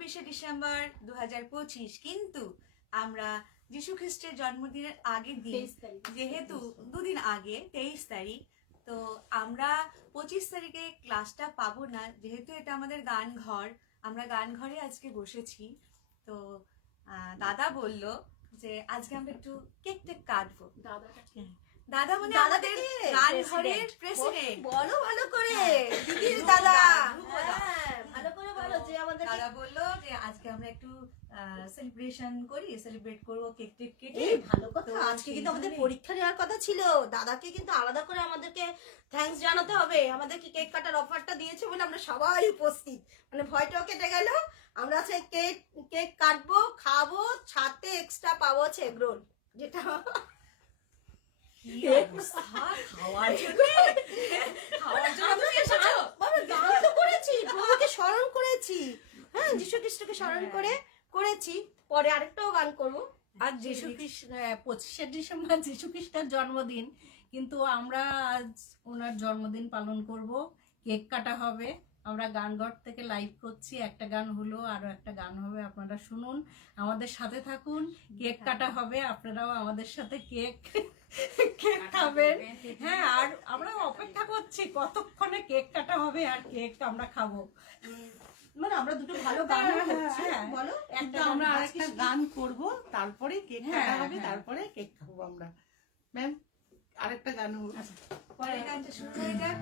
December 2025, কিন্তু আমরা যিশু খ্রিস্টের জন্মদিনের আগের দিন, যেহেতু দুদিন আগে 23 তারিখ, তো আমরা 25 তারিখে ক্লাসটা পাবো না, যেহেতু এটা আমাদের গান ঘর, আমরা গান ঘরে আজকে বসেছি। তো দাদা বলল যে আজকে আমরা একটু কেক টেক কাটবো। দাদা মানে আমাদের গান ঘরের প্রেসিডেন্ট। বলো ভালো করে দিদির দাদা, ভালো করে বলো যে আমাদের দাদা বললো যে আজকে আমরা একটু সেলিব্রেট করবো কেক টেক কেটে। এই ভালো কথা, আজকে কিন্তু আমাদের পরীক্ষা নেওয়ার কথা ছিল, দাদাকে কিন্তু আলাদা করে আমাদেরকে থ্যাঙ্কস জানাতে হবে। আমাদেরকে কেক কাটার অফারটা দিয়েছে বলে আমরা সবাই উপস্থিত, মানে ভয়টাও কেটে গেল। আমরা আছে কেক কাটবো, খাবো, সাথে এক্সট্রা পাবো হচ্ছে এগ রোল, যেটা স্মরণ করেছি। হ্যাঁ, যীশু খ্রিস্টকে স্মরণ করেছি। পরে আরেকটাও গান করবো। আজ যীশু খ্রিস্ট 25শে ডিসেম্বর যীশু খ্রিস্টের জন্মদিন, কিন্তু আমরা আজ ওনার জন্মদিন পালন করব। কেক কাটা হবে, আমরা গানঘর থেকে লাইভ করছি। একটা গান হলো, আরো একটা গান হবে, আপনারা শুনুন, আমাদের সাথে থাকুন। কেক কাটা হবে, আপনারাও আমাদের সাথে কেক খাবেন। হ্যাঁ, আর আমরা অপেক্ষা করছি কতক্ষণে কেক কাটা হবে আর কেক আমরা খাবো। মানে আমরা দুটো ভালো গান হচ্ছে, বলো একটা আমরা আরেকটা গান করব, তারপরে কেক কাটা হবে, তারপরে কেক খাবো আমরা। ম্যাম, আরেকটা গান হবে, পরে গানটা শুরু হয়ে যাক।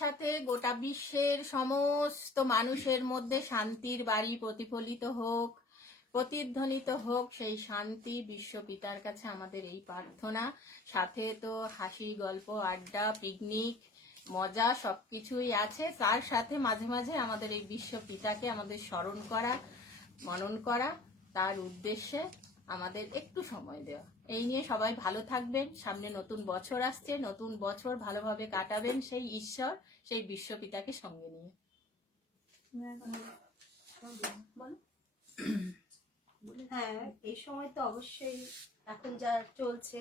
সাথে গোটা বিশ্বের সমস্ত মানুষের মধ্যে শান্তির বাড়ি প্রতিফলিত হোক, প্রতিধ্বনিত হোক সেই শান্তি। বিশ্বপিতার কাছে আমাদের এই প্রার্থনা। সাথে তো হাসি, গল্প, আড্ডা, পিকনিক, মজা সবকিছুই আছে। তার সাথে মাঝে মাঝে আমাদের এই বিশ্বপিতাকে আমাদের স্মরণ করা, মনন করা, তার উদ্দেশ্যে আমাদের একটু সময় দেওয়া। এই নিয়ে সবাই ভালো থাকবেন। সামনে নতুন বছর আসছে, নতুন বছর ভালোভাবে কাটাবেন সেই ঈশ্বর, সেই বিশ্বপিতাকে সঙ্গে নিয়ে। হ্যাঁ, এই সময় তো অবশ্যই এখন যা চলছে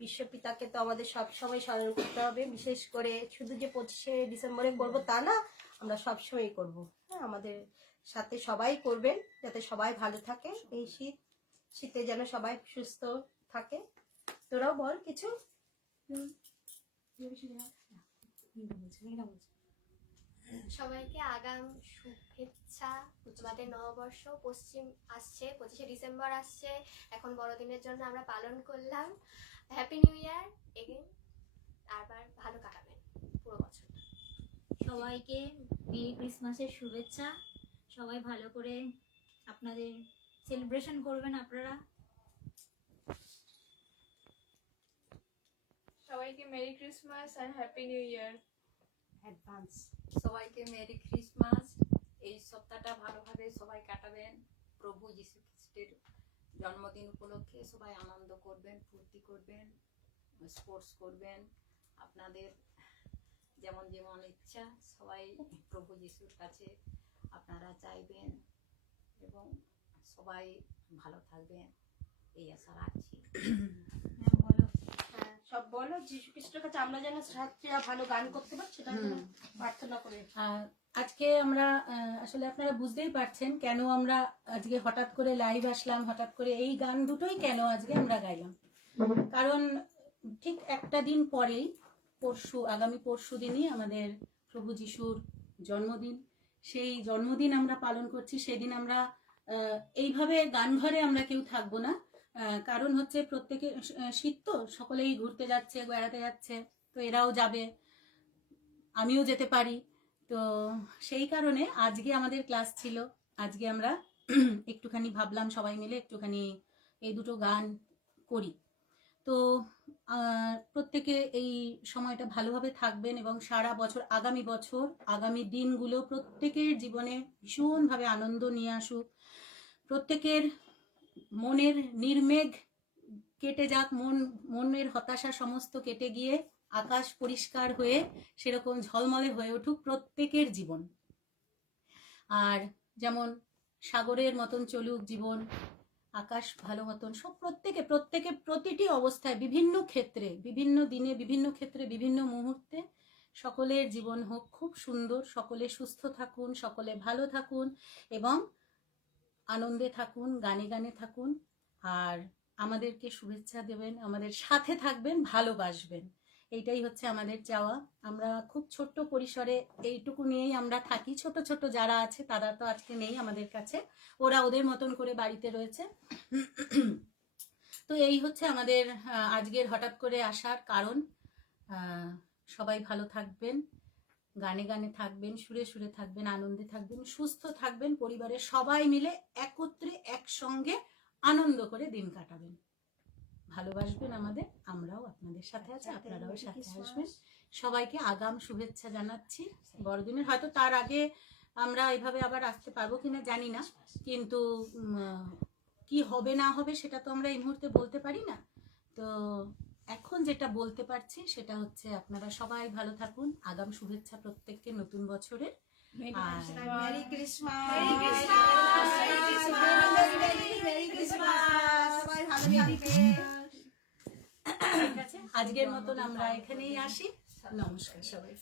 বিশ্বপিতাকে তো আমাদের সব সময় স্মরণ করতে হবে। বিশেষ করে শুধু যে 25শে ডিসেম্বরে করব তা না, আমরা সব সময় করব। হ্যাঁ, আমাদের সাথে সবাই করবেন যাতে সবাই ভালো থাকে। এই শীতে যেন সবাই সুস্থ থাকে। তোরাও বল কিছু। সবাইকে আগাম শুভেচ্ছা। আমাদের নববর্ষ পশ্চিম আসছে, 25শে ডিসেম্বর আসছে। এখন বড়দিনের জন্য আমরা পালন করলাম। Happy new year again. আবার ভালো কাটাবেন পুরো বছর। সবাইকে মেরি ক্রিসমাসের শুভেচ্ছা। সবাই ভালো করে আপনাদের সেলিব্রেশন করবেন আপনারা। সবাইকে মেরি ক্রিসমাস আর হ্যাপি নিউ ইয়ার অ্যাডভান্স। সবাইকে মেরি ক্রিসমাস। এই সপ্তাহটা ভালোভাবে সবাই কাটাবেন। প্রভু যীশু খ্রিস্টের জন্মদিন উপলক্ষে সবাই আনন্দ করবেন, ফুর্তি করবেন, স্পোর্টস করবেন। আপনাদের যেমন যেমন ইচ্ছা সবাই প্রভু যীশুর কাছে আপনারা চাইবেন এবং সবাই ভালো থাকবেন এই আশা রাখছি। হ্যাঁ, সব বলো যীশু খ্রিস্টের কাছে আমরা যেন ছাত্রীরা ভালো গান করতে পারি সেটা যেন প্রার্থনা করে। আজকে আমরা আসলে আপনারা বুঝতেই পারছেন কেন আমরা আজকে হঠাৎ করে লাইভ আসলাম, হঠাৎ করে এই গান দুটোই কেন আজকে আমরা গাইলাম। কারণ ঠিক একটা দিন পরেই আগামী পরশু দিনই আমাদের প্রভু যিশুর জন্মদিন। সেই জন্মদিন আমরা পালন করছি। সেদিন আমরা এইভাবে গান ঘরে আমরা কেউ থাকবো না। কারণ হচ্ছে প্রত্যেকে শীত তো, সকলেই ঘুরতে যাচ্ছে, বেড়াতে যাচ্ছে, তো এরাও যাবে, আমিও যেতে পারি। তো সেই কারণে আজকে আমাদের ক্লাস ছিল। আজকে আমরা একটুখানি ভাবলাম সবাই মিলে একটুখানি এই দুটো গান করি। তো প্রত্যেকে এই সময়টা ভালোভাবে থাকবেন এবং সারা বছর, আগামী দিনগুলো প্রত্যেকের জীবনে ভীষণভাবে আনন্দ নিয়ে আসুক। প্রত্যেকের মনের নির্মেঘ কেটে যাক, মনের হতাশা সমস্ত কেটে গিয়ে আকাশ পরিষ্কার হয়ে সেরকম ঝলমলে হয়ে উঠুক প্রত্যেকের জীবন। আর যেমন সাগরের মতন চলুক জীবন, আকাশ ভালো মতন সব প্রত্যেকে প্রতিটি অবস্থায়, বিভিন্ন ক্ষেত্রে, বিভিন্ন দিনে, বিভিন্ন ক্ষেত্রে, বিভিন্ন মুহূর্তে সকলের জীবন হোক খুব সুন্দর। সকলে সুস্থ থাকুন, সকলে ভালো থাকুন এবং আনন্দে থাকুন, গানে গানে থাকুন। আর আমাদেরকে শুভেচ্ছা দেবেন, আমাদের সাথে থাকবেন, ভালোবাসবেন। এইটাই হচ্ছে আমাদের চাওয়া। আমরা খুব ছোট্ট পরিসরে এইটুকু নিয়েই আমরা থাকি। ছোট ছোট যারা আছে তারা তো আজকে নেই আমাদের কাছে, ওরা ওদের মতন করে বাড়িতে রয়েছে। তো এই হচ্ছে আমাদের আজকের হঠাৎ করে আসার কারণ। সবাই ভালো থাকবেন, গানে গানে থাকবেন, সুরে সুরে থাকবেন, আনন্দে থাকবেন, সুস্থ থাকবেন, পরিবারের সবাই মিলে একত্রে একসঙ্গে আনন্দ করে দিন কাটাবেন। ভালোবাসবেন আমাদের, আমরাও আপনাদের সাথে আছি, আপনারাও সাথে আসবেন। সবাইকে আগাম শুভেচ্ছা জানাচ্ছি বড়দিনের। হয়তো তার আগে আমরা এইভাবে আবার আসতে পারবো কিনা জানি না, কিন্তু কি হবে না হবে সেটা তো আমরা এই মুহূর্তে বলতে পারি না। তো এখন যেটা বলতে পারছি সেটা হচ্ছে আপনারা সবাই ভালো থাকুন। আগাম শুভেচ্ছা প্রত্যেককে নতুন বছরের। Merry Christmas. সবাই ভালো থাকবেন। ঠিক আছে, আজকের মতন আমরা এখানেই আসি। নমস্কার সবাই।